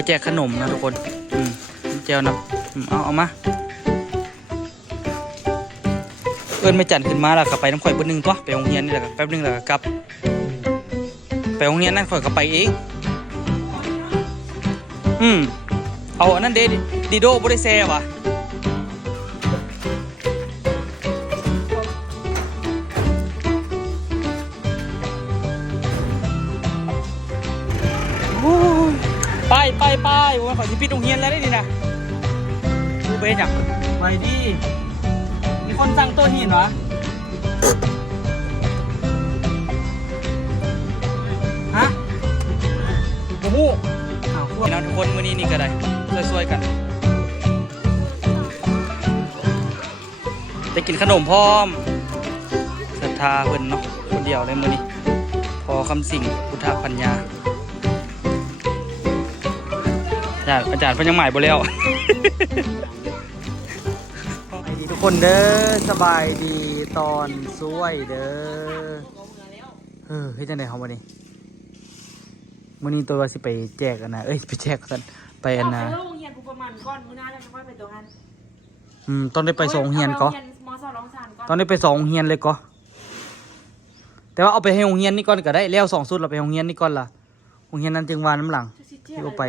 ไปแจกขนมนะทุกคนเจลนะเอามาเอิ้นไม่จันขึ้นมาแล้วก็ไปน้ำข่อยบนหนึ่งตัวไปโรงเรียนนี่แหละแป๊บนึงแล้วก็กลับไปโรงเรียนนั่นข่อยก็ไปเองเอาอันนั้นดิโดบ่ได้แซ่ว่ะไปวันขอที่ปิดโรงเรียนแล้วได้ดินะดูเบสอ่ะไปดิมีคนสั่งตัวหินวะฮะโอ้โหพวกน้องทุกคนวันนี้นี่ก็ได้ช่วยๆกันจะกินขนมพร้อมศรัทธาเพิ่นเนาะคนเดียวเลยมื้อนี้พอคำสิ่งพุทธปัญญาอาจารย์เพิ่นยังใหม่บ่แล้วสบายดีทุกคนเด้อสบายดีตอนสวยเด้อเฮ็ดจังได๋เฮามื้อนี้ตัวว่าสิไปแจกกันนะไปแจกกันไปอันน่ะโรงเรียนกูประมาณก่อนมื้อหน้าแล้วค่อยไปตรงนั้นต้องได้ไป2โรงเรียนก่อนต้องได้ไป2โรงเรียนเลยก่อนแต่ว่าเอาไปให้โรงเรียนนี่ก่อนก็ได้แล้ว2ชุดเราไปโรงเรียนนี่ก่อนล่ะโรงเรียนนั้นจึงว่าน้ำหลังที่เอาไป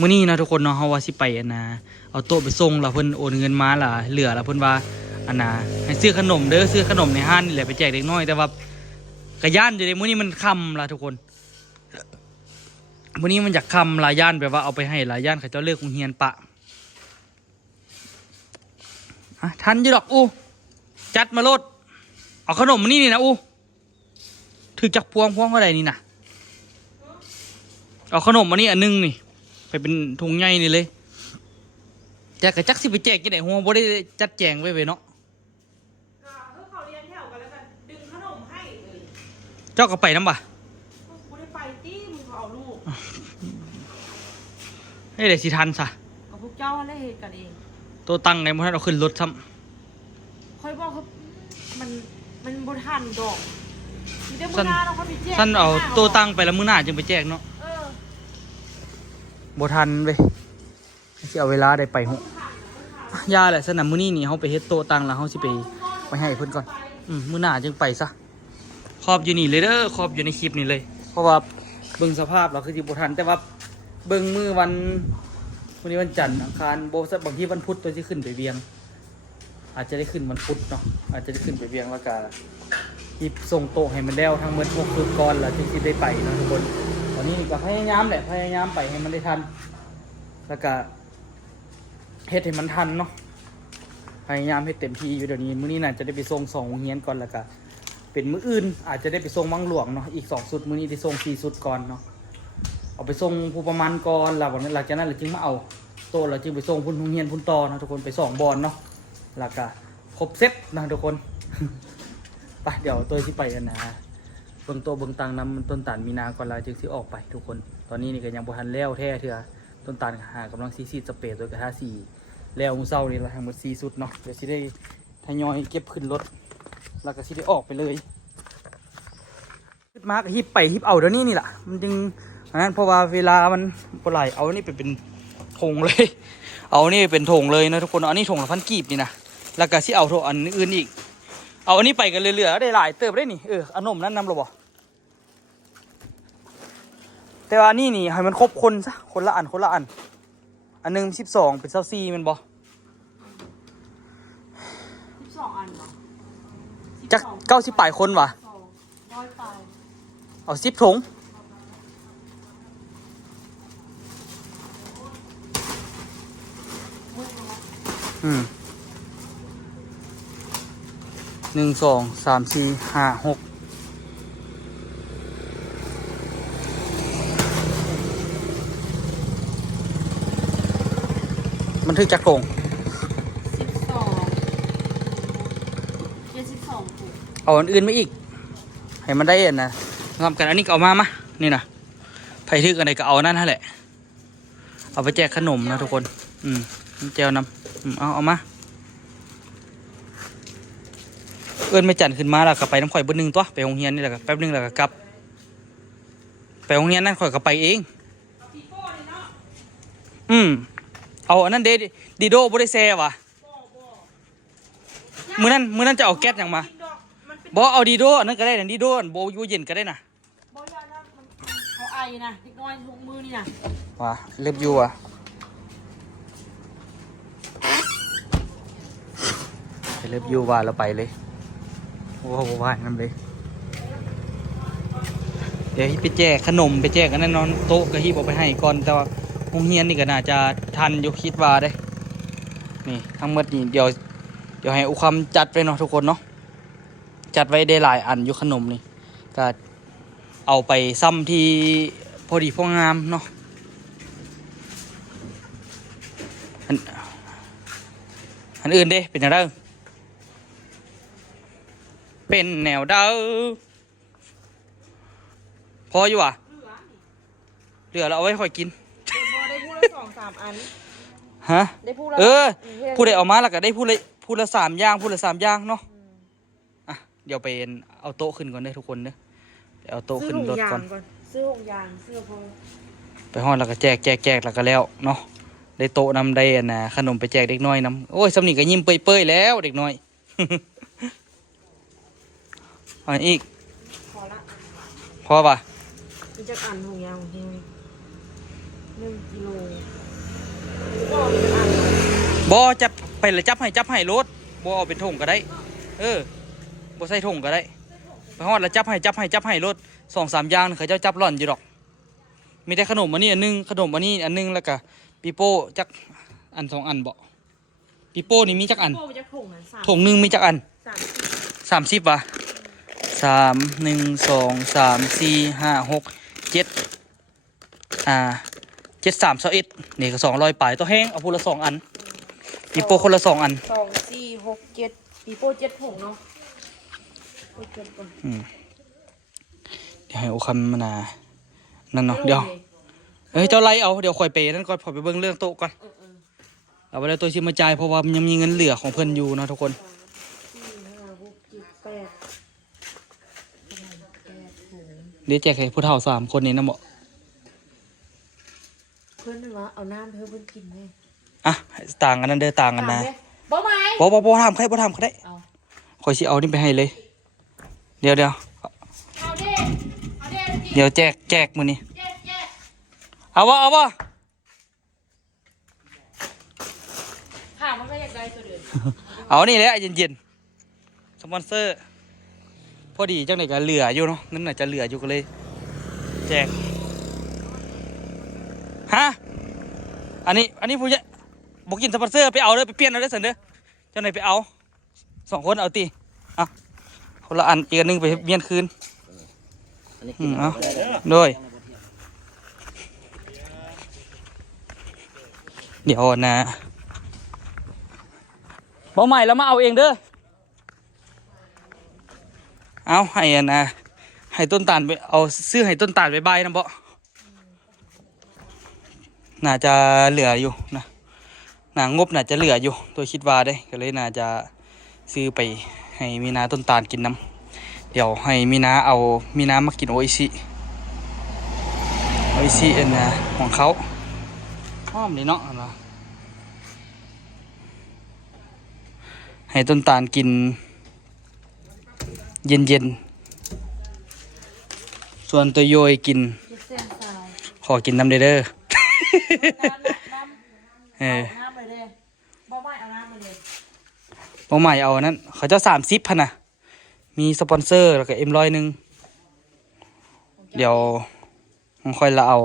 มื้อนี้นะทุกคนเนาะเฮาว่าสิไปอันน่ะเอาโต๊ะไปส่งล่ะเพิ่นโอนเงินมาล่ะเหลือล่ะเพิ่นว่าอันน่ะให้ซื้อขนมเด้อซื้อขนมในห้างนี่แหละไปแจกเด็กน้อยแต่ว่ากะย่านอยู่ในมื้อนี้มันค่ำล่ะทุกคนมื้อนี้มันอยากค่ำหลายย่านแบบว่าเอาไปให้หลายย่านเขาเจ้าเลิกโรงเรียนปะทันอยู่ดอกจัดมาโลดเอาขนมมานี่นะถือจักพวงเท่าใดนี่นะเอาขนมมานี่อันนึงนี่ไปเป็นถุงใหญ่นี่เลยแจกกระจักสิไปแจกที่ไหนหัวบ่ได้จัดแจงไว้เนาะเขาเรียนแถวกันแล้วกันดึงขนมให้เลยเจ้าก็ไปน้ำบ่บ่ได้ไปตี้มึงเอาลูกให้ได้สิทันซะกับพวกเจ้าเล่นกันเองตัวตั้งไงบ่ทันเอาขึ้นรถซ้ำค่อยบอกมันบ่ทันดอกสั้นเอาตัวตั้งไปแล้วมื้อหน้าจึงไปแจกเนาะบ่ทันเว้ยสิเอาเวลาได้ไปหุยาแหละสนามมื้อนี้นี่เฮาไปเฮ็ดโต๊ะตั้งแล้วเฮาสิไปให้เพิ่นก่อนมื้อหน้าจึงไปซะครอบอยู่นี่เลยเด้อครอบอยู่ในคลิปนี่เลยเพราะว่าเบิ่งสภาพเราคือสิบ่ทันแต่ว่าเบิ่งมื้อวันนี้วันจันทร์อังคารบางทีวันพุธตัวสิขึ้นไปเวียงอาจจะได้ขึ้นวันพุธเนาะอาจจะได้ขึ้นไปเวียงแล้วก็หยิบส่งโต๊ะให้มันแล้วทั้งหมด6ชุดก่อนแล้วจึงสิได้ไปเนาะทุกคนตอนนี้ก็พยายามไปให้มันได้ทันแล้วก็เฮ็ดให้มันทันเนาะพยายามให้เต็มที่อยู่เดี๋ยวนี้มื้อนี้น่าจะได้ไปส่ง2โรงเรียนก่อนแล้วก็เป็นมื้ออื่นอาจจะได้ไปส่งวังหลวงเนาะอีก2ชุดมื้อนี้ได้ส่ง4ชุดก่อนเนาะเอาไปส่งผู้ประมาณก่อนแล้วหลังจากนั้นเราจึงมาเอาโต๊ะเราจึงไปส่งพุ่นโรงเรียนพุ่นต่อเนาะทุกคนไป2บอลเนาะแล้วก็ครบเซตนะทุกคนไปเดี๋ยวตัวที่ไปกันนะเบิ่งโตเบิ่งตังน้ำต้นตาลมีนาก่อนลายจึงสิออกไปทุกคนตอนนี้นี่ก็ยังบ่ทันแล้วแท้เถื่อต้นตาลหากำลังซีสเปรย์โดยกระทะสีแล้วมื้อเช้านี่ละทั้งหมด4ชุดเนาะเดี๋ยวสิได้ทยอยเก็บขึ้นรถแล้วก็สิได้ออกไปเลยขึ้นมาก็ฮิบไปฮิบเอาเดี๋ยวนี้นี่ล่ะมันจึงอันนั้นเพราะว่าเวลามันบ่ไหลเอานี่เป็นธงเลยเอานี่เป็นธงเลยนะทุกคนเอานี่ธงละ1,000 กีบนี่นะแล้วก็สิเอาโถอันอื่นอีกเอาอันนี้ไปกันเรื่อยๆได้หลายเติบได้นี่ขนมนั้นนำหรอบ่แต่ว่านี่ให้มันครบคนซะคนละอันอันนึง12เป็น24มันบ่12อันบ่จัก90ปลายคนวะ100ปลายเอา10ถุง1 2 3 4 5 6มันถึงจักรโกง12เอาอันอื่นมาอีกให้มันได้เห็นนะทำกันอันนี้ก็เอามานี่นะไผ่ทึกอะไรก็เอานั่นแหละเอาไปแจกขนมนะทุกคนเจลน้ำเอามาเอิ้นไม่จันขึ้นมาแล้วก็ไปน้ำข่อยบนหนึ่งตัวไปโรงเรียนนี่แหละแป๊บนึงแล้วก็กลับไปโรงเรียนนั่นข่อยก็ไปเอง เอาอันนั้นเดดีโดบ่ได้แซ่วะมื้อนั้นจะเอาแก๊สหยังมาบ่เอาดีโดอันนั้นก็ได้นะดีโดอันบ่อยู่เย็นก็ได้นะบ่ยานะเขาไอนะเด็กน้อยทุกมือนี่นะว่ะเล็บอยู่อ่ะไปเล็บอยู่ว่าเราไปเลยว้าวว่ายน้ำเลยเดี๋ยวไปแจกขนมไปแจกอันนั้นนอนโต๊ะกระฮิบเอาไปให้ก่อนแต่ว่าโรงเรียนนี่ก็น่าจะทันอยู่คิดว่าได้นี่ทั้งหมดนี่เดี๋ยวให้อุคำจัดไปเนาะทุกคนเนาะจัดไว้ได้หลายอันอยู่ขนมนี่ก็เอาไปซ้ำที่พอดีพองามเนาะอันอื่นเด้เป็นอะไรเป็นแนวเด้อพออยู่อ่ะเหลือเราเอาไว้ค่อยกินได้พูดละ2-3 อันฮะได้พูดละพูดได้ออกมาแล้วก็ได้พูดละ3 อย่างพูดละ3 อย่างเนาะอ่ะเดี๋ยวไปเอาโต๊ะขึ้นก่อนเด้อทุกคนเด้อเดี๋ยวเอาโต๊ะขึ้นรถก่อนซื้อหงยางเสื้อพอไปห้องแล้วก็แจกแล้วก็แล้วเนาะได้โต๊ะนำได้ขนมไปแจกเด็กน้อยนำโอ้ยสำนีก็ยิ้มเปื่อยๆแล้วเด็กน้อยอันอีกพอละพอป่ะมีจักอันหงยางเฮง1 กิโลบ่จับไปเลยจับให้รถบ่เอาเป็นถุงก็ได้บ่ใส่ถุงก็ได้ไปฮอดแล้วจับให้รถ2-3 อย่างเขาเจ้าจับร่อนอยู่ดอกมีแต่ขนมอันนี้อันนึงขนมอันนี้อันนึงแล้วก็ปีโป้จักอัน2 อันบ่ปีโป้นี่มีจักอันถุงนึงมีจักอัน30ว่ะ3 1 2 3 4 5 6 7 7 3 21นี่ก็200ปลายตัวแห้งเอาพูละ2 อันปีโป้คนละ2 อัน2 4 6 7ปีโป้7 ถุงเนาะเดี๋ยวให้โอคัมมานานั่นเนาะเดี๋ยวเจ้าไรเอาเดี๋ยวคอยไปนั่นก่อนพอไปเบิ่งเรื่องโต๊ะก่อนเอาไปแล้วตัวชิมมาจ่ายเพราะว่ามันยังมีเงินเหลือของเพิ่นอยู่นะทุกคนเดี๋ยวแจกให้ผู้เฒ่า3 คนนี้นะเหมาะเพิ่นว่าเอาน้ำเพิ่นกินไหมอ่ะต่างกันนั่นเด้อต่างกันนะบ่ไหมบ่ทำใครบ่ทำเขาได้คอยสิเอานี่ไปให้เลยเดี๋ยวแจกมือนี่เอาวะค่ะมันก็อยากได้ตัวเดิมเอานี่แหละเย็นสปอนเซอร์พอดีจังไหนก็เหลืออยู่เนาะนั่นน่ะจะเหลืออยู่ก็เลยแจกฮะอันนี้ผู้ใหญ่บอกกินสปอนเซอร์ไปเอาเลยไปเปลี่ยนเอาได้สินเด้อเจ้าไหนไปเอา2 คนเอาตีอ่ะคนละอันอีกอันนึงไปเมียนคืนเอาโดยเดี๋ยวนะบ่ใหม่แล้วมาเอาเองเด้อเอาให้ให้ต้นตาลไปเอาซื้อให้ต้นตาลไปใบนะบ่น่าจะเหลืออยู่นะงบน่าจะเหลืออยู่ตัวคิดว่าได้ก็เลยน่าจะซื้อไปให้มีนาต้นตาลกินน้ำเดี๋ยวให้มีนามากินโออิชิของเขาหอมดีเนาะให้ต้นตาลกินเย็นส่วนตัวโยยกินขอกินน้ำเด้อบ่ไม่เอาน้ำมาเลยบ่ใหม่เอานั้นเขาจะ30พันนะมีสปอนเซอร์แล้วก็100เดี๋ยวค่อยละเอา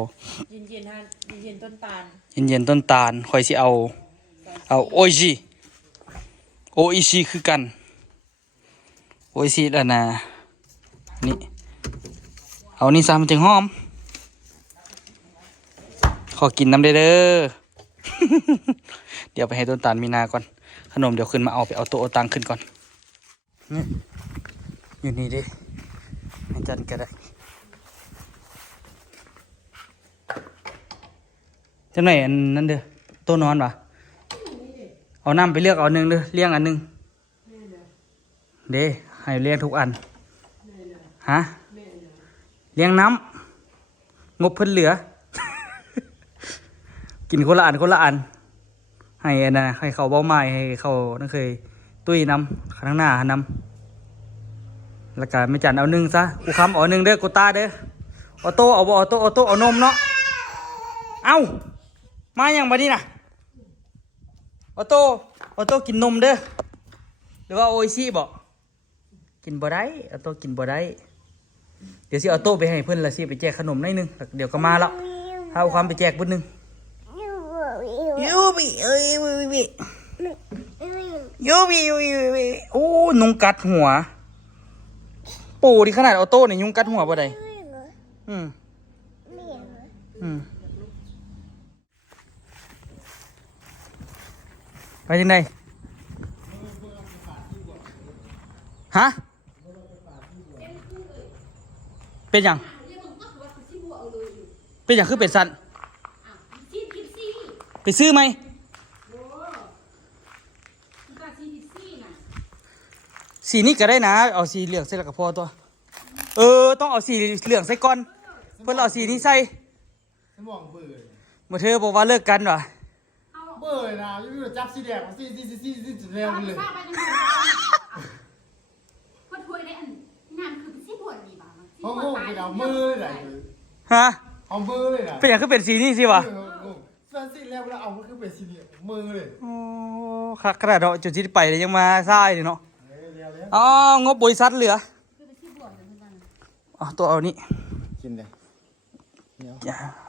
เย็นต้นตาลค่อยสิเอาโออิชิคือกันโออิชิแล้วนะนี่เอานี่ซะมันจึงหอมขอกินน้ำเด้อเดี๋ยวไปให้ต้นตาลมีนาก่อนขนมเดี๋ยวขึ้นมาไปเอาโต๊ะเอาตังขึ้นก่อนนี่อยู่นี่ดิให้จันก็ได้จะไหนอันนั้นเด้อโต๊ะนอนปะเอาน้ำไปเลือกเอา1เด้อเลี้ยงอันนึงเด้ให้เลี้ยงทุกอันฮะเลี้ยงน้ำงบเพิ่นเหลือ กินคนละอันคนละอันให้อันนะให้เขาเบ้าไม้ให้เขานั่นเคยตุ้ยน้ำข้างหน้าน้ำแล้วก็ไม่จันเอาหนึ่งซะกูคำเอาหนึ่งเด้อกูตาเด้อออโต้เอาบ่ออโต้ออโต้เอานมเนาะเอ้ามาอย่างบัดนี้น่ะออโต้กินนมเด้อหรือว่าโออิชิบ่กินบ่ได้ออโต้กินบ่ได้เดี๋ยวสิออโต้ไปให้เพิ่นละสิไปแจกขนมหน่อยนึงเดี๋ยวก็มาแล้วเอาความไปแจกเพิ่นนึงยูบิโอ้ยุงกัดหัวปู่ที่ขนาดออโต้เนี่ยยุงกัดหัวบ่ได้อืมไปที่ไหนฮะเป็นอย่างเป็นอย่างคือเป็ดสันไปซื้อไหมสีนี้ก็ได้นะเอาสีเหลืองใส่แล้วก็พอตัวต้องเอาสีเหลืองใส่ก่อนเพื่อเอาสีนี้ใส่ สมองเบื่อ มาเธอบอกว่าเลิกกันเหรอ เบื่อนะอยู่จับสีแดงสีจุดเร็วเลย คนถวยได้อันงานคือสิบวชนี่บ้าง ห้องห้องไปเอามือไหน ฮะ เอามือเลยนะ เป็นอย่างคือเป็นสีนี้สิวะ ส่วนสีแล้วเราเอาคือเป็นสีมือเลย โอ้คักกระดาษจุดที่ไปเลยยังมาซ่ายเลยเนาะอ๋องบบริษัทเหลือตัวเอานี้ กินเลย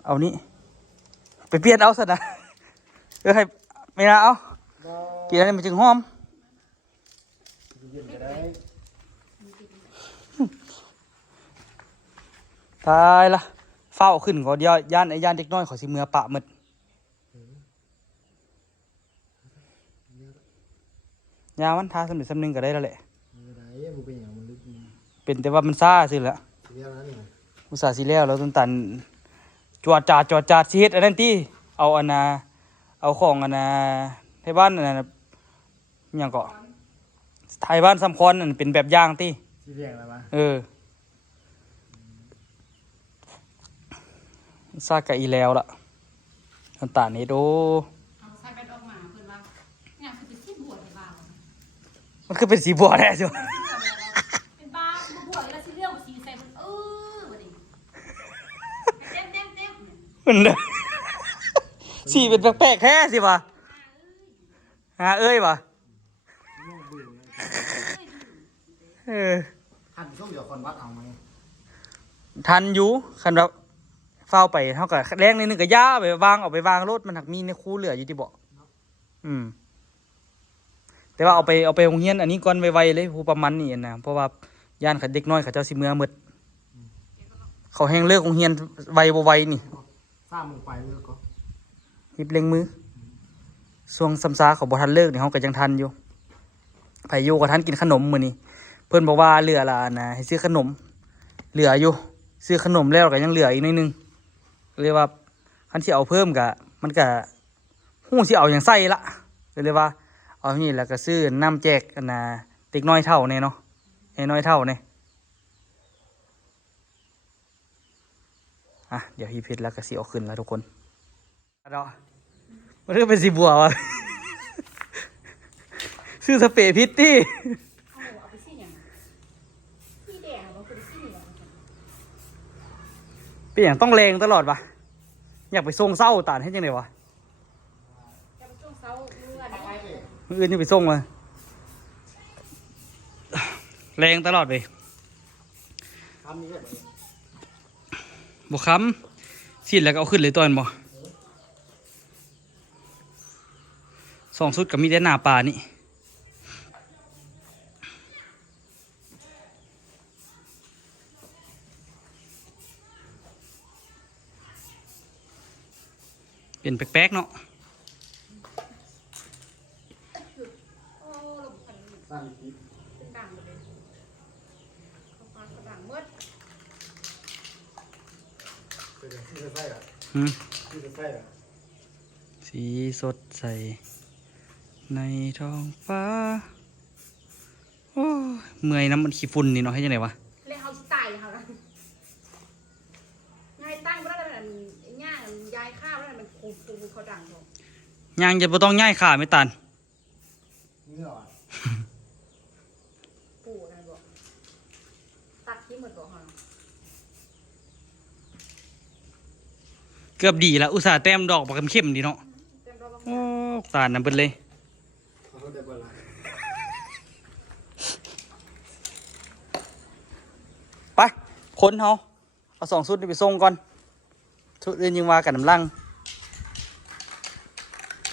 เอานี้ไปเปลี่ยนเอาซะนะให้ไม่นะเอากินอะไรมันจึงหอมตายละเฝ้าขึ้นก็เดียวย่านไอ้ย่านเด็กน้อยขอสิเมือปะหมดยามันทาสำเร็จสำนึงก็ได้แล้วแหละเป็นแต่ว่ามันซ่าสิละอุตส่าห์สิแล้วแล้วต้นตันจวดจาดสิเฮ็ดอันนั้นที่เอาอันนาเอาของอันนาให้บ้านอันนั้นอย่างก็ไทยบ้านซ้ำคอนอันเป็นแบบอย่างที่ สีแดงอะไรวะ ซากะอีแล้วล่ะต้นตาลนี่ดู เอาใส่แบตออกมาเพิ่นว่าเนี่ยคือเป็นสิบวชในบ้าน มันคือเป็นสีบัวแท้จ้ะ เป็นบ้าบวชแล้วสิเรื่องสีใส่มันบ่ดิเต็ม มันเลยสีเป็นแปลกๆแท้สิวะเอ้ยวะหันส้มเดี๋ยวคนวัดเอาไหม ทันอยู่คันแบบเฝ้าไปเท่ากับแรงนิดนึงก็ย่าไปวางเอาไปวางรถมันหักมีในคูเหลืออยู่ที่เบาะแต่ว่าเอาไปโรงเรียนอันนี้ก่อนไวๆเลยผู้ประมันนี่นะเพราะว่าย่านขัดเด็กน้อยเขาเจ้าสิเมือหมดเขาแห้งเลิกโรงเรียนไวบ่ไวนี่ สร้างมึงไปเมื่อก็ ฮิบเล็งมือช่วงซ้ำซาเขาบ่ทันเลิกนี่เขาก็ยังทันอยู่ไผอยู่ก็ทันกินขนมมื้อนี้เพิ่นบอกว่าเหลือละนะให้ซื้อขนมเหลืออยู่ซื้อขนมแล้วก็ยังเหลืออีกนิดนึงเรียกว่าคันที่เอาเพิ่มก็มันก็ฮู้สิเอาอย่างใส่ละเลยว่าเอานี่แล้วก็ซื้อน้ำแจกอันน่ะเด็กน้อยเท่าเนี่ยเนาะไอ้น้อยเท่าเนี่ยเดี๋ยวฮีเพชรแล้วก็สิเอาขึ้นแล้วทุกคนเนาะมันก็เป็นสีบัววะ ซื้อสเปรย์พิษที่ เอาไปสิหยังสีแดงบ่คือสีเหลือง เป็นอย่างต้องแรงตลอดปะอยากไปส่งเศร้าตานให้ยังไงวะ จะไปช่วงเช้าเมื่อใด มื้ออื่นจะไปส่งมาแรงตลอดไป ทำนี้แบบ บวค้ำสิ้นแล้วก็เอาขึ้นเลยตัวนั้นบ่สองชุดกับมีแต่หน้าป่านี่เป็นแปลกๆเนาะ สร้างคลิป เป็นดังเลยเขาปากกระดังหมด เป็นที่จะใส่อะ หืม ที่จะใส่อะ สีสดใสในท้องฟ้าโอ้ยเมื่อยน้ำมันขี้ฝุ่นนี่เนาะให้ยังไงวะ เลยเฮาสไตล์เขานะยายตั้งบ่ได้มันย่างยายข้าวแล้วมันขม ปูเขาดังบอก ยังจะบ่ต้องย้ายขาไม่ตัน นี่หรอ ปูนั่นบอกตัดที่หมดบอกเขา เกือบดีละอุตส่าห์แต้มดอกบักเข้มๆดีเนาะ เต็มรอบ โอ้ตาลนำเบิดเลย ขอโทษได้เบอร์ละ ไปค้นเฮาเอา2ชุดนี้ไปส่งก่อนชุดอื่นยังว่ากันน้ำลัง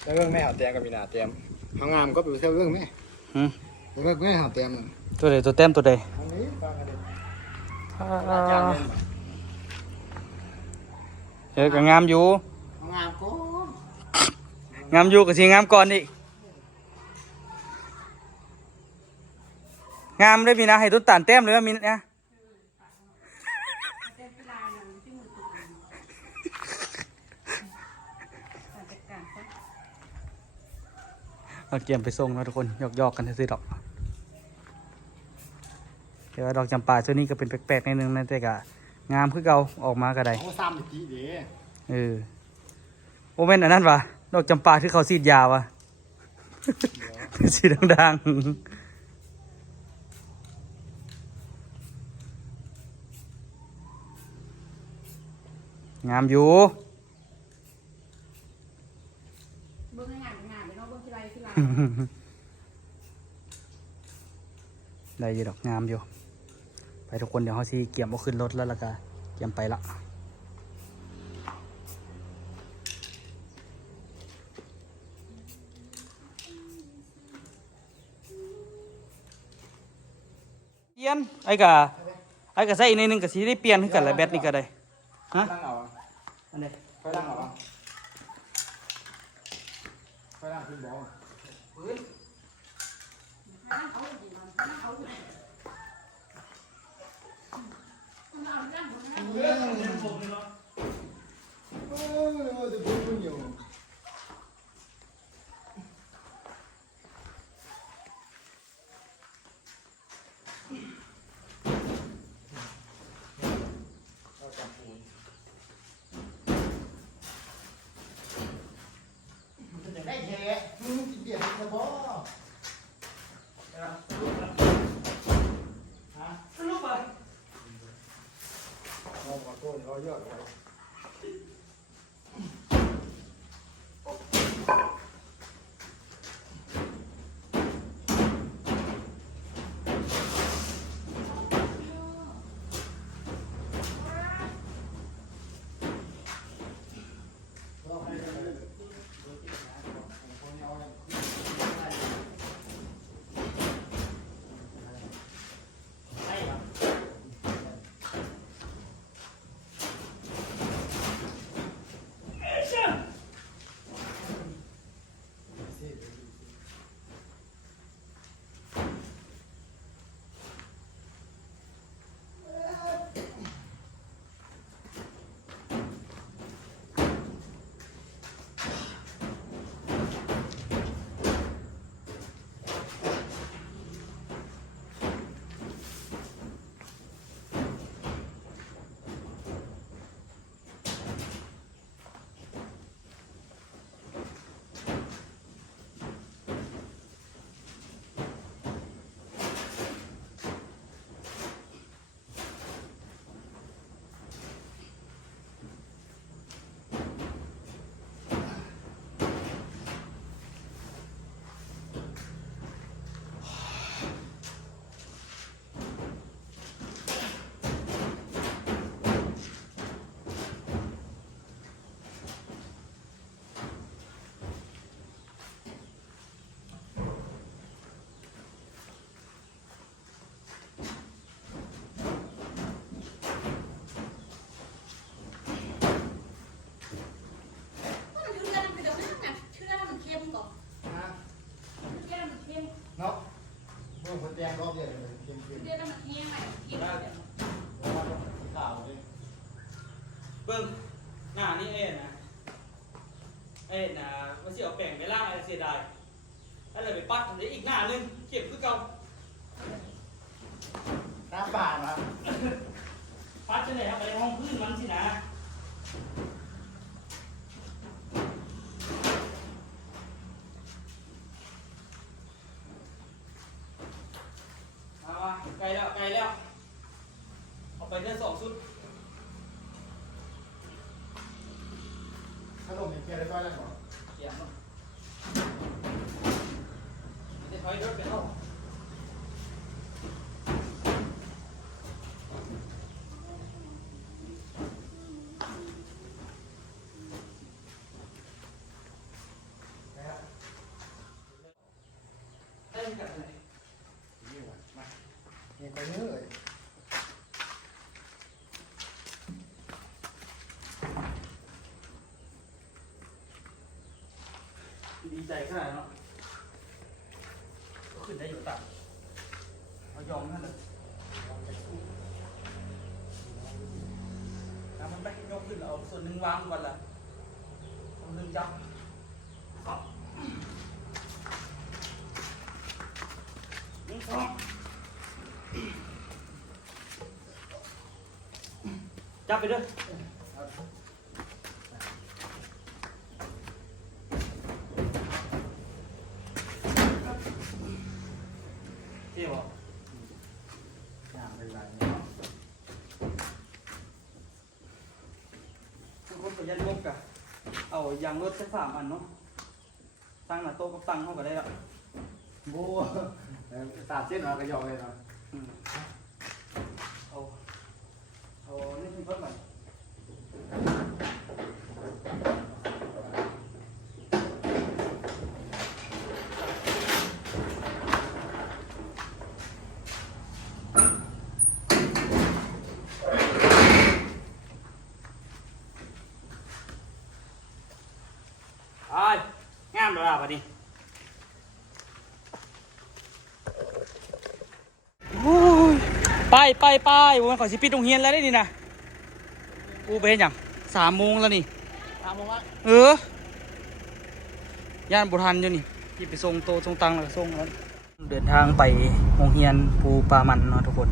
แล้วเรื่องแม่หาเตียงกับมีนาเตียงทางงามก็ไปเที่ยวเรื่องแม่ หืม แล้วเรื่องแม่หาเตียง ตัวใดตัวแต้มตัวใด อันนี้ฟังกันเลย ก็งามอยู่ ทางงามก็ งามอยู่ก็สิงามก่อนอีกงามเลยพี่นะให้ต้นตาลแต้มเลยว่ามินนะเอาเกียมไปส่งนะทุกคนหยอกๆกันซื้อดอกแต่ว่าดอกจำปาช่วงนี้ก็เป็นแปลกๆนิดนึงนะแต่ก็งามคือเก่าออกมาก็ได้ เขาซ้ำอีกทีเด้ โอเมนอันนั้นวะดอกจำปาที่เขาซีดยาวะ สีดังๆงามอยู่ เบิ้งงานไปเนาะเบิ้งที่ไร ได้อยู่ดอกงามอยู่ไปทุกคนเดี๋ยวเขาสิเกี่ยมเอาขึ้นรถแล้วล่ะก็เกี่ยมไปละเปลี่ยนไอ้กะใส่อีกนิดนึงก็สิได้เปลี่ยนคือกันแหละแบตนี่ก็ได้ฮะ ตั้งเอา อันนี้ ไฟตั้งเอาไฟตั้งขึ้นบอลจะพูดไม่อยู่ได้แค่มึงกินเบียร์จะบ่ฮะ ลูกไป มองมาโก้ยเขาเยอะเลยเนาะเมื่อคนแจ้งรอบเดียวเลยเค็ม เดือนละมันเที่ยงไหมเที่ยงเดียว ๆเพราะว่าต้องสีขาวเลย เบิ้งหน้านี่เอ็นะมันสิเอาแป้งไปล่างอะไรเสียดายแล้วเลยไปปัดทำได้อีกหน้านึงเข็มคือเก่า น้ำป่ามา ปัดจะไหนครับไปห้องพื้นมันสินะ ซอยนั่นก่อน เกี่ยมมันจะถอยรถไปเข้าได้ไหมกันเลย นี่ไปเนื้อเลย ดีใจขนาดเนาะก็ขึ้นได้อยู่ต่ำเอายอมนั่นเลยเอามันไปยกขึ้นเอาส่วนหนึ่งวางก่อนละส่วนหนึ่งจับ1 2จับไปด้วย เที่ยวอย่างเป็นไรเนี่ยทุกคนประหยัดงบกะเอายางรถแค่3 อันเนาะตั้งหน้าโต๊ะกับตั้งเข้าก็ได้แล้ว โบ้ตัดเส้นออกกระยองเลยนะ อืมเอานี่เพิ่มหน่อยงามเลยอ่ะบัดนี้ไปวันขอสิปิดโรงเรียนแล้วได้ดินะกูไปเห็นอย่าง3 โมงแล้วนี่ 3 โมงละ ย่านบุทันอยู่นี่ที่ไปส่งโตส่งตังแล้วก็ส่งแล้วเดินทางไปโรงเรียนภูปามันเนาะทุกคน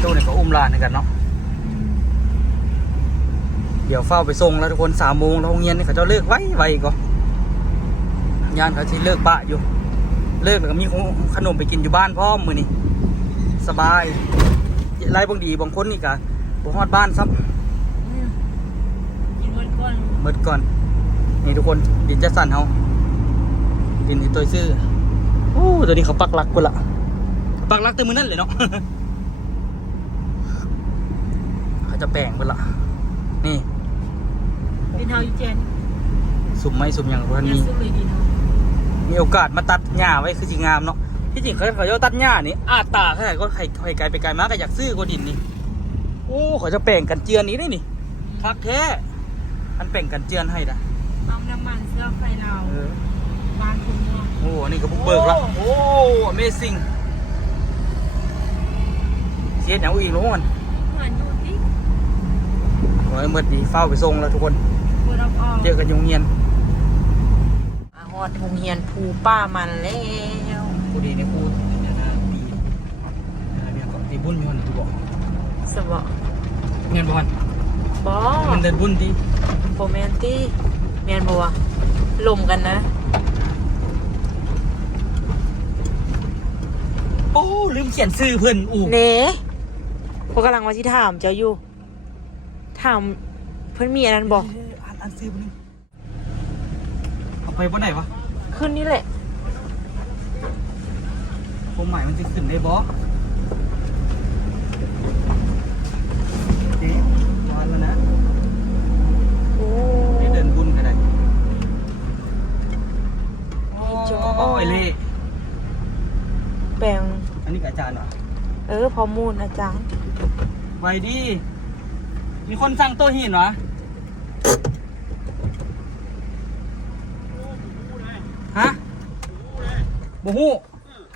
โตเนี่ยก็อุ้มหลานเหมือนกันเนาะเดี๋ยวเฝ้าไปส่งแล้วทุกคน3 โมงแล้วโรงเรียนนี่เขาจะเลิกไวก็ย่านเขาที่เลิกบะอยู่เลิกแล้วก็มีขนมไปกินอยู่บ้านพ่อมือนี่สบายไล่บางดีบางคนนี่กะบ่ฮอดบ้านซับ กินหมดก่อน เบิดก่อนนี่ทุกคนดินจะสั่นเฮาดินที่ตัวซื้อโอ้ตัวนี้เขาปักหลักกูละปักหลักแต่มือนั่นเลยเนาะ เขาจะแปลงกูละนี่ กินเฮาอยู่เจน สุ่มไม้สุ่มอย่างพวก ยั นี้ งสู้เลยกินเฮา มีโอกาสมาตัดหญ้าไว้คือสิงามเนาะที่จริงเขาจะตัดหญ้านี่อาตาแค่ก็ไข่ไกลไปไกลมาก็อยากซื้อกูดินนี่โอ้เขาจะแปลงกันเจือนนี้ได้นี่คักแท้มันแปลงกันเจือนให้นะ เอาน้ำมันเสื้อไฟเราบางคุณมอง โอ้นี่ก็บุกเบิกละโอ้ Amazing เสียดอย่างอีกรู้มัน เหมือนอยู่ที่ โอ้ยเมื่อดีเฝ้าไปส่งแล้วทุกคน บัวรับออก เจอกันยงเงียน ฮอดโรงเรียนภูป้ามันแล้ว กูดีเนี่ยกูเนี่ยนะปีเนี่ยก็ตีบุญอยู่หันกูบอก สบะ เงียนบอล บอ มันเดินบุญดี โบแมนตี้แมนบัวลมกันนะ โอ้ลืมเขียนชื่อเพื่อนอู่ เน่พวกกำลังมาที่ถามเจ้าอยู่ถามเพื่อนมีอันนั้นบอก อ่านชื่อมันเอาไปบนไหนวะ ขึ้นนี่แหละ ผมหมายมันจะขึ้นได้บอเจ๊มาแล้วนะ โอ้ นี่เดินบุญกันได้ โจ้ โอ้ยเล่ แปลง อันนี้กับอาจารย์เหรอ พอมูลอาจารย์ ไว้ดีมีคนสั่งโต๊ะหินเหรอฮะบ่ฮู้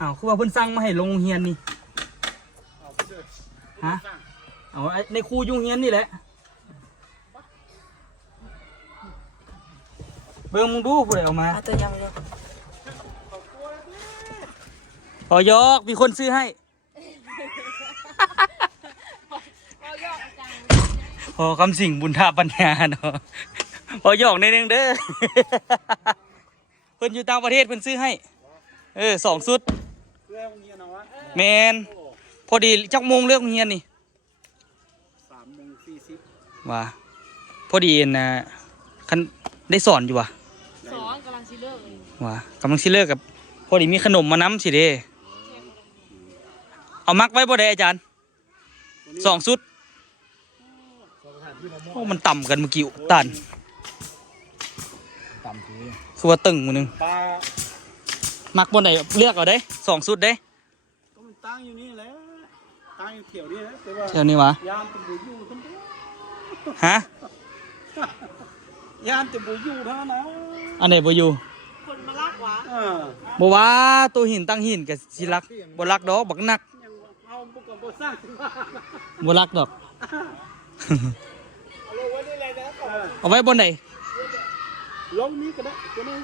อ้าวคือว่าเพิ่นสั่งมาให้ลงเฮียนนี่ฮะเอาในครูยุงเฮียนนี่แหละเบิ่งมึงดูผู้ใดเอามา เอาตัวยำเลย พอยอกมีคนซื้อให้ พอคำสิ่งบุญทาปัญญาเนาะพอยอกในนึงเด้อ เพิ่นอยู่ต่างประเทศเพิ่นซื้อให้2 ชุดแมนพอดีจักโมงเลิกเฮียนนี่ 3:40 ว่า พอดีนะคันได้สอนอยู่ว่ะ สอนกำลังสิเลิกเลย ว่ะกำลังสิเลิกกับพอดีมีขนมมาน้ำสิเด้เอามักไว้บ่ได้อาจารย์2 ชุดโอ้มันต่ำกันเมื่อกี้ตัน ต่ำที คือว่าตึงมือนึง ปลา มักบนไหนเลือกเอาได้2 ชุดได้ ก็มันตั้งอยู่นี่แหละตั้งอยู่เถียวนี่นะแต่ว่า เท่านี้วะ ยามจะบูอยู่ทั้ง ฮะ ยามจะบูอยู่เท่านั้น อันไหนบ่อยู่ คนมาลากหวะ บ่ว่าตัวหินตั้งหินกับสิรักบ่รักดอกบักนัก ยังเอาบุกกับบุสร้างขึ้นมา บ่รักดอก เอาลงไว้นี่เลยนะ เอาไว้บนไหน ลงนี้ก็ได้ก็ได้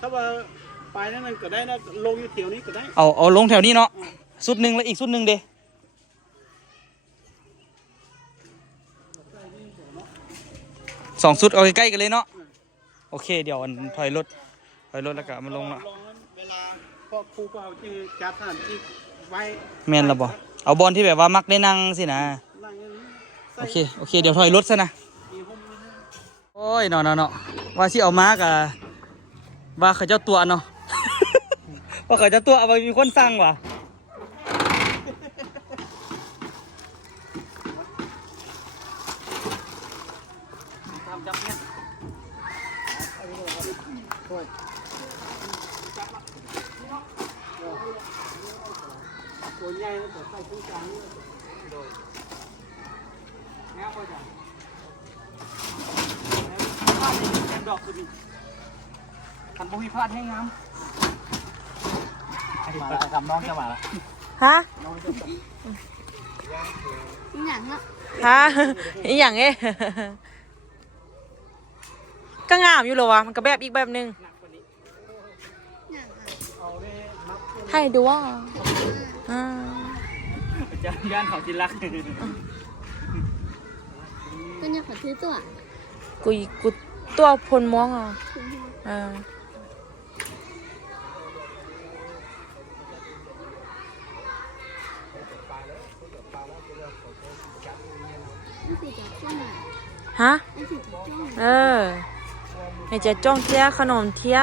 ถ้าว่าไปนั่นก็ได้นะลงอยู่เถียวนี้ก็ได้ เอาลงแถวนี้เนาะชุดหนึ่งแล้วอีกชุดหนึ่งเด้2 ชุดเอาใกล้ๆกันเลยเนาะโอเคเดี๋ยวอันถอยรถแล้วก็เอามาลงเนาะ ลงนั้นเวลาพอครูก็เอาที่จัดสถานที่ไว้ แม่นแล้วบ่เอาบอลที่แบบว่ามักได้นั่งสินะ นั่งอย่างนี้ โอเคเดี๋ยวถอยรถซะนะ มีห้องนี้นะ โอ้ยเนาะว่าสิเอามากะว่าเขาเจ้าตัวเนาะ ว่าเขาเจ้าตัวเอาไปมีคนสั่งว่ะจับเนี่ย ตัวใหญ่แล้วแต่ใส่เครื่องกลางนี่ งามบ่จ้ะพลาดแกมดอกคือดีคันบ่มีพลาดให้งาม มาแล้วทำน้องจะมาแล้ว ฮะ อย่างละ ฮะอีหยังเอ้ ก็งามอยู่เหรอวะมันก็แบบอีกแบบหนึงให้ดูว่าอ่า จะย่านเขาที่รัก เป็นยังขอซื้อตัว กูตัวพลม่วงอ่ะอ่า นี่คือจับจ้อง ฮะ นี่คือจับจ้อง เออให้จะจ้องเที่ยขนมเที่ย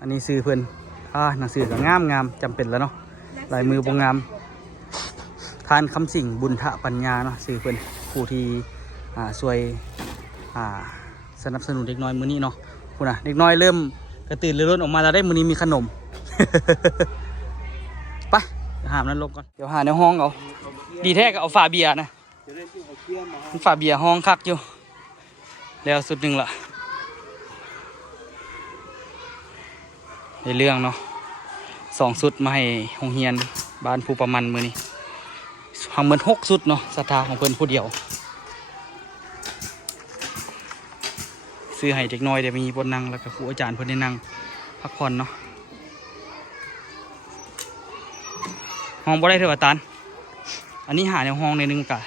อันนี้ซื้อเพิ่นหนังสือก็งามจำเป็นแล้วเนาะลายมือบ่งามทานคำสิ่งบุญทะปัญญาเนาะซื้อเพิ่นผู้ที่ช่วยสนับสนุนเด็กน้อยมื้อนี้เนาะพูดนะเด็กน้อยเริ่มกระตือรือร้นออกมาแล้วได้มื้อนี้มีขนม ไปเดี๋ยวหามนั้นลงก่อนเดี๋ยวหาในห้องเอาดีแท้ก็เอาฝาเบียร์นะ จะได้ที่เอาเกี้ยมา ฝาเบียร์ห้องคักอยู่แล้วสุดหนึ่งละในเรื่องเนาะ2 ชุดมาให้โรงเรียนบ้านภูประมันมือนี้ทำเหมือน6 ชุดเนาะศรัทธาของเพิ่นผู้เดียวซื้อให้เด็กน้อยเดี๋ยวมีบนนั่งแล้วก็ครูอาจารย์เพิ่นได้นั่งพักผ่อนเนาะห้องบ่ได้เท่ากับตันอันนี้หาในห้องในนึงกะ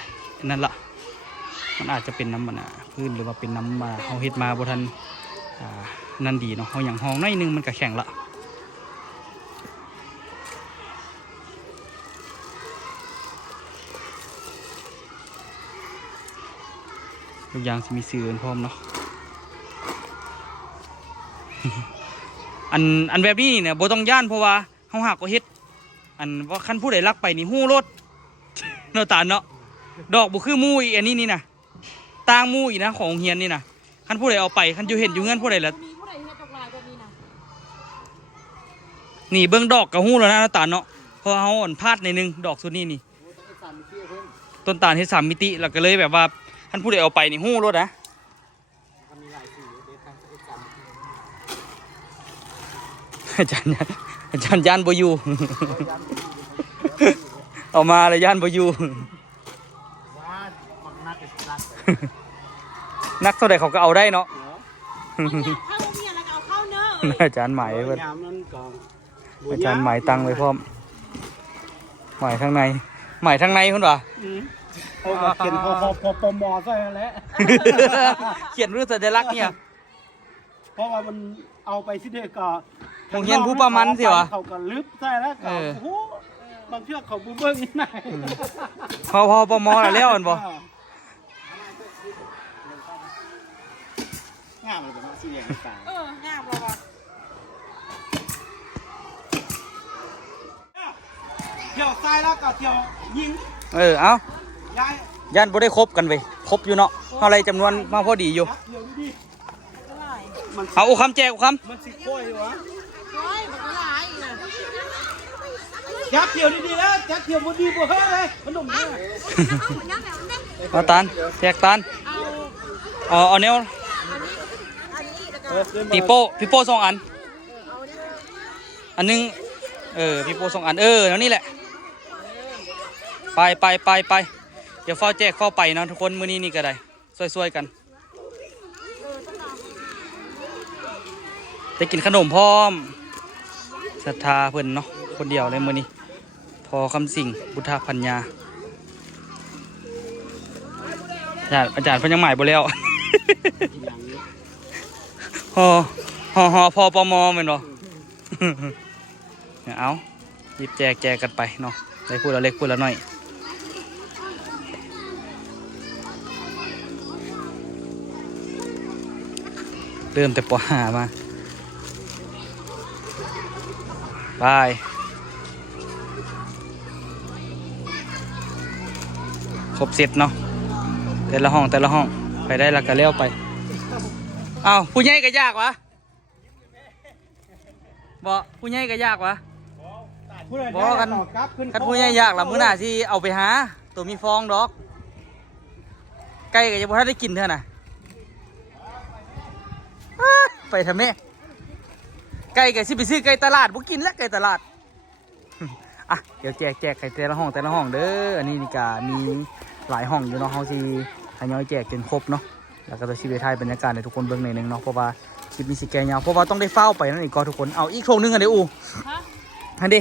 นั่นละมันอาจจะเป็นน้ำมันพื้นหรือว่าเป็นน้ำมาเขาเฮ็ดมาบ่ทันนั่นดีเนาะเขาอย่างห้องน้อยนึงมันก็แข็งละทุกอย่างสิมีสื่อพร้อมเนาะ อันแบบนี้เนี่ยบ่ต้องย่านเพราะว่าเฮาหักก็เฮ็ดอันว่าคันผู้ใดลักไปนี่ฮู้รถ เนาะตาเนาะดอกบ่คือหมู่อีอันนี้นี่นะต่างหมู่อีนะของโรงเรียนนี่นะคันผู้ใดเอาไปคันอยู่เห็นอยู่เงินผู้ใดละ มีผู้ใดเฮ็ดดอกลายแบบนี้นะ นี่เบิ่งดอกก็ฮู้แล้วนะตาเนาะเพราะเฮาอ่อนพลาดในนึงดอกสุดนี้นี่ต้นตาลเฮ็ด3 มิติแล้วก็เลยแบบว่าคันผู้ใดเอาไปนี่ฮู้รถนะ อาจารย์ย่านบ่อยู่ เอามาเลยย่านบ่อยู่ ว่าบักนักเป็นนัก นักเท่าใดเขาก็เอาได้เนาะ เข้าโรงเรียนแล้วก็เอาเข้าเนอะ อาจารย์หมายเพิ่น ยามนั้นก็ อาจารย์หมายตังไว้พร้อมหมายทางในเพิ่นว่า เขาก็เขียนพมใส่แล้ว เขียนรูปสัญลักษณ์เนี่ย เพราะว่ามันเอาไปสิเด็กก็ โรงเรียนภูประมันสิวะ เขาก็ลึบใส่แล้วก็โอ้โห บางเชือกเขาบูเบิ้งอีกไหน พอปมละแล้วอันบ่ งามเลยเป็นสีแดงตา งามบ่วะ เที่ยวซ้ายแล้วก็เที่ยวยิง เอา ย้าย ย่านบ่ได้ครบกันเว้ยครบอยู่เนาะเท่าไรจำนวนมาพอดีอยู่ เที่ยวดี มัน เอาอุคำแจกอุค มันสิโค้ยวะ น้อยมันก็หลายอีกนะ จับเที่ยวดีๆแล้วจับเที่ยวบ่ดีบ่เฮ้ยเลยขนมเนี่ย ำมาตาลแจกตาลเอาแนว อันนี้แล้วก็ ปีโป้2 อันอันนึงปีโป้2 อันแล้วนี่แหละไปเดี๋ยวเฝ้าแจกเฝ้าไปเนาะทุกคนมื้อนี้นี่ก็ได้ซวยๆกันได้กินขนมพร้อมศรัทธาเพิ่นเนาะคนเดียวเลยมื้อนี้พอคำสิ่งพุทธพัญญาอาจารย์เพิ่นยังหมายบ่แล้ว ฮอพอปมแม่นบ่ เอาหยิบแจกกันไปเนาะได้พูดละเล็กพูดละน้อยเริ่มแต่ปหามาไปครบเสร็จเนาะแต่ละห้องไปได้แล้วก็เลี้ยวไปอ้าวผู้ใหญ่ก็ยากวะบ่ผู้ใหญ่ก็ยากวะบอกกันผู้ใหญ่ยากละมื้อหน้าที่เอาไปหาตัวมีฟองดอกไก่ก็ยังบ่ทันได้กินเท่าน่ะไปทำแม่ไก่ก็สิไปซื้อไก่ตลาดบ่กินแล้วไก่ตลาด อ่ะเดี๋ยวแจกไก่แต่ละห้องเด้ออันนี้นี่ก็มีหลายห้องอยู่เนาะเฮาสิทยอยแจกจนครบเนาะแล้วก็จะชีวิตไทยบรรยากาศให้ทุกคนเบิ่งหน่อยนึงเนาะเพราะว่าคลิปมีสิแกยาวเพราะว่าต้องได้เฝ้าไปนั่นอีกก็ทุกคนเอาอีกโครงนึงกันเด้ออูฮันเด้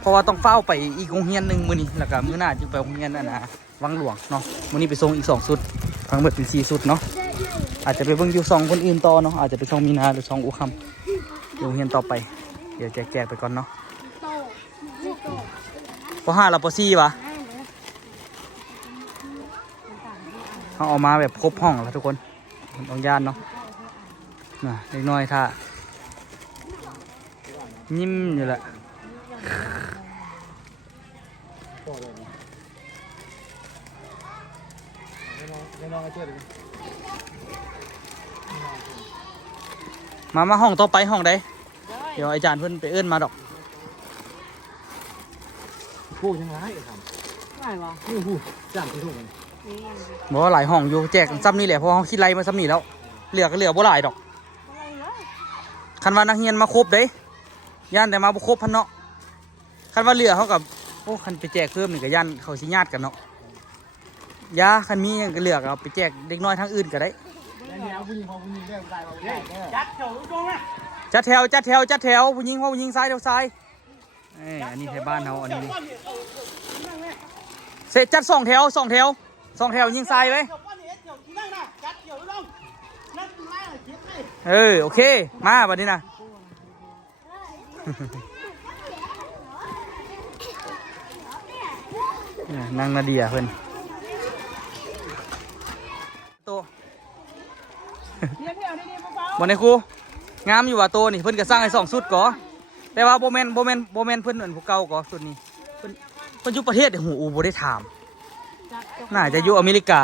เพราะว่าต้องเฝ้าไปอีกโรงเรียนนึงมื้อนี้แล้วก็มื้อหน้าจะไปโรงเรียนวังหลวงเนาะมื้อนี้ไปส่งอีก2 ชุดทั้งหมดเป็น4 ชุดเนาะอาจจะไปเบิ่งอยู่2คนอื่นต่อเนาะอาจจะไปส่งมีนาหรือ2อุคำโรงเรียนต่อไปเดี๋ยวแจกไปก่อนเนาะป.5 แล้วป.4 วะเขาเอามาแบบครบห้องแล้วทุกคนต้องย่านเนาะเล็กน้อยถ้ายิ้มอยู่แหละมาห้องต่อไปห้องใดเดี๋ยวอาจารย์เพิ่นไปเอื้อนมาดอก ผู้ยังร้ายครับ ไหนวะ ผู้จ้างที่ถูก บอกว่าหลายห้องอยู่แจกซ้ำนี่แหละเพราะเขาคิดไรมาซ้ำนี่แล้วเหลือก็เหลือบ่หลายดอกคันว่านักเรียนมาครบเด้ย่านแต่มาบ่ครบพันเนาะคันว่าเหลือเขากับโอ้คันไปแจกเพิ่มนี่ก็ย่านเขาสิญาติกันเนาะยาคันมีก็เหลือก็เอาไปแจกเด็กน้อยทางอื่นก็ได้จัดเที่ยวตรงนะ จัดแถวผู้หญิงผู้หญิงซ้ายเดี๋ยวซ้ายอันนี้ไทยบ้านเขาอันนี้เสร็จจัด2 แถวยิงซ้ายไว้โอเคมาบัดนี้นะนางนาเดียเพิ่นโตวันนี้ครูงามอยู่ว่าโตนี่เพิ่นก็สร้างให้2 ชุดก่อแต่ว่าโบแมนเพิ่นเหมือนพวกเก่าก่อชุดนี้เพิ่นอยู่ประเทศหูอูบ่ได้ถามน่าจะอยู่อเมริกา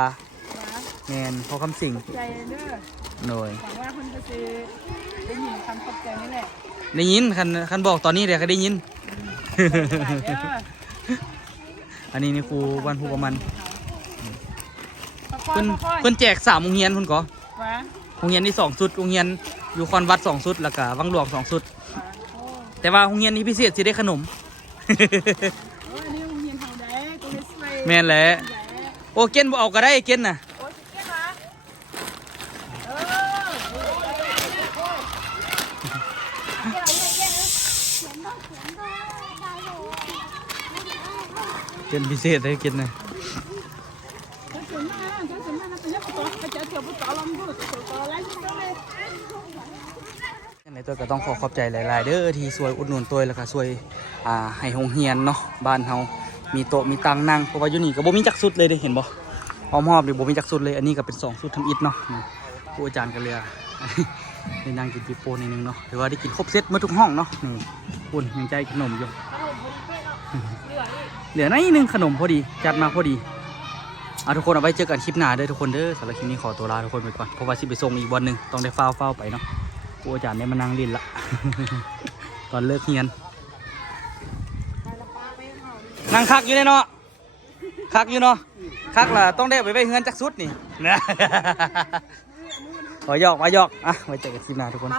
แมนพอคำสิ่ง ใจเด้อ หน่อย หวังว่าคุณจะซื้อได้ยินคำขอบใจนี่แหละ ได้ยินคันบอกตอนนี้เดี๋ยวก็ได้ยิน อันนี้นี่ครูบ้านครูประมาณเพิ่นแจก3 โรงเรียนเพิ่นก่อโรงเรียนที่2 ชุดโรงเรียนอยู่คอนวัด2 ชุดแล้วก็วังหลวง2 ชุดแต่ว่าโรงเรียนนี้พิเศษสิได้ขนม แม่นแหละโอเกนบ่เอาก็ได้เกนน่ะเกนพิเศษได้เกนน่ะ ในตัวก็ต้องขอบใจหลายๆเด้อที่ช่วยอุดหนุนตัวแล้วก็ช่วยให้โรงเรียนเนาะบ้านเฮามีโต๊ะมีตังนั่งเพราะว่าอยู่นี่ก็บ่มีจักสุดเลยเด้เห็นบ่หอมๆนี่บ่มีจักสุดเลยอันนี้ก็เป็น2สุดทำอิฐเนาะครูอาจารย์ก็เลยได้นั่งกินปีโป้นิดนึงเนาะถือว่าได้กินครบเซตมาทุกห้องเนาะนี่คุณยังใจขนมอยู่เหลือนิดนึงขนมพอดีจัดมาพอดีทุกคนเอาไว้เจอกันคลิปหน้าเด้อทุกคนเด้อสำหรับคลิปนี้ขอตัวลาทุกคนไปก่อนเพราะว่าสิไปส่งอีกวันหนึ่งต้องได้เฝ้าไปเนาะครูอาจารย์ได้มานั่งดินละ ตอนเลิกเรียนนั่งคักอยู่เนาะคักอยู่เนาะคักล่ะต้องได้ไปเฮือนจักสุดนี่นะ ขอหยอกมาหยอกไว้เจอกันคลิปหน้าทุกคน